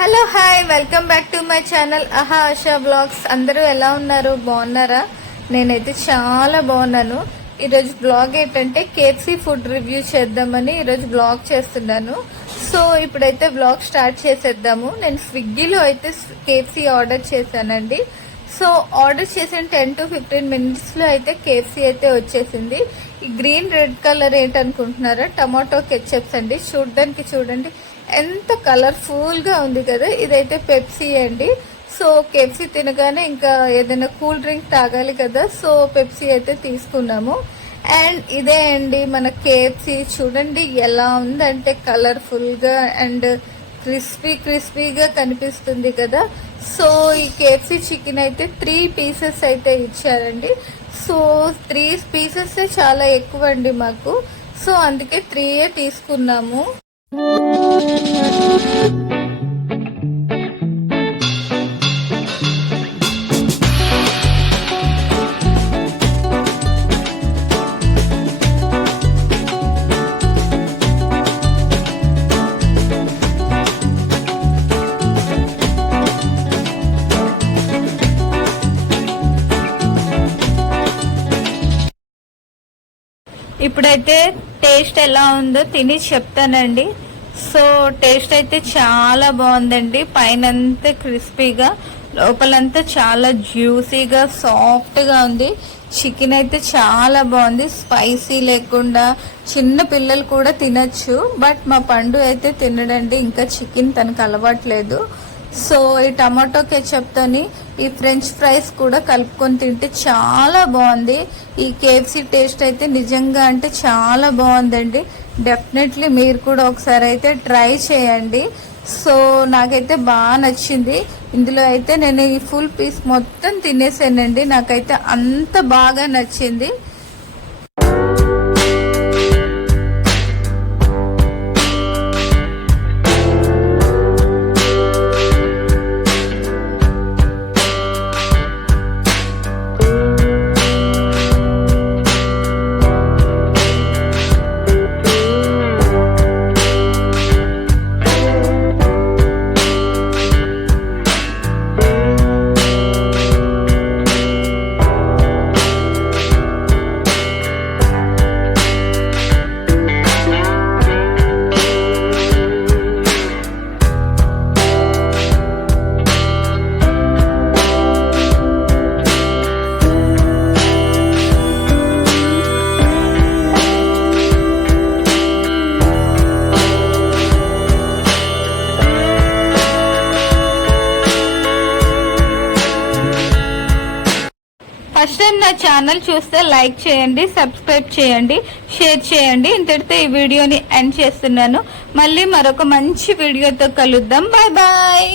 Hello hi welcome back to my channel ఆహా ASHA blogs. అందరూ ఎలా ఉన్నారు? బాగున్నారా? నేనైతే చాలా బాగున్నాను. ఈరోజు బ్లాగ్ ఏంటంటే కేఎఫ్సీ ఫుడ్ రివ్యూ చేద్దామని ఈరోజు బ్లాగ్ చేస్తున్నాను. సో ఇప్పుడైతే బ్లాగ్ స్టార్ట్ చేసేద్దాము. నేను స్విగ్గీలో అయితే కేఎఫ్సీ ఆర్డర్ చేశానండి. సో ఆర్డర్ చేసిన 10 to 15 minutes అయితే కేఎఫ్సీ అయితే వచ్చేసింది. ఈ గ్రీన్ రెడ్ కలర్ ఏంటనుకుంటున్నారా? టమాటో కెచప్స్ అండి. చూడడానికి చూడండి ఎంత కలర్ఫుల్ గా ఉంది కదా. ఇదైతే పెప్సీ అండి. సో కేఎఫ్సీ తినగానే ఇంకా ఏదైనా కూల్ డ్రింక్ తాగాలి కదా, సో పెప్సీ అయితే తీసుకున్నాము. అండ్ ఇదే అండి మన కేఎఫ్సీ. చూడండి ఎలా ఉందంటే కలర్ఫుల్ గా అండ్ క్రిస్పీగా కనిపిస్తుంది కదా. సో ఈ కేఎఫ్సీ చికెన్ అయితే 3 pieces అయితే ఇచ్చారండి. సో 3 pieces చాలా ఎక్కువ అండి మాకు. సో అందుకే 3 తీసుకున్నాము. ఇప్పుడైతే టేస్ట్ ఎలా ఉందో తిని చెప్తానండి. సో టేస్ట్ అయితే చాలా బాగుందండి. పైనంతా క్రిస్పీగా, లోపలంతా చాలా జ్యూసీగా సాఫ్ట్ గా ఉంది. చికెన్ అయితే చాలా బాగుంది, స్పైసీ లేకుండా చిన్న పిల్లలు కూడా తినచ్చు. బట్ మా పండు అయితే తినడండి, ఇంకా చికెన్ తనకు అలవాట్లేదు. సో ఈ టమాటో కెచప్ తోని ఈ ఫ్రెంచ్ ఫ్రైస్ కూడా కలుపుకొని తింటే చాలా బాగుంది. ఈ కేఎఫ్సీ టేస్ట్ అయితే నిజంగా అంటే చాలా బాగుందండి. డెఫినెట్లీ మీరు కూడా ఒకసారి అయితే ట్రై చేయండి. సో నాకైతే బాగా నచ్చింది. ఇందులో అయితే నేను ఈ ఫుల్ పీస్ మొత్తం తినేసానండి. నాకైతే అంత బాగా నచ్చింది. ఫస్ట్ టైం నా ఛానల్ చూస్తే లైక్ చేయండి, సబ్స్క్రైబ్ చేయండి, షేర్ చేయండి. ఇంతటితో ఈ వీడియోని ఎండ్ చేస్తున్నాను. మళ్ళీ మరొక మంచి వీడియోతో కలుద్దాం. Bye bye.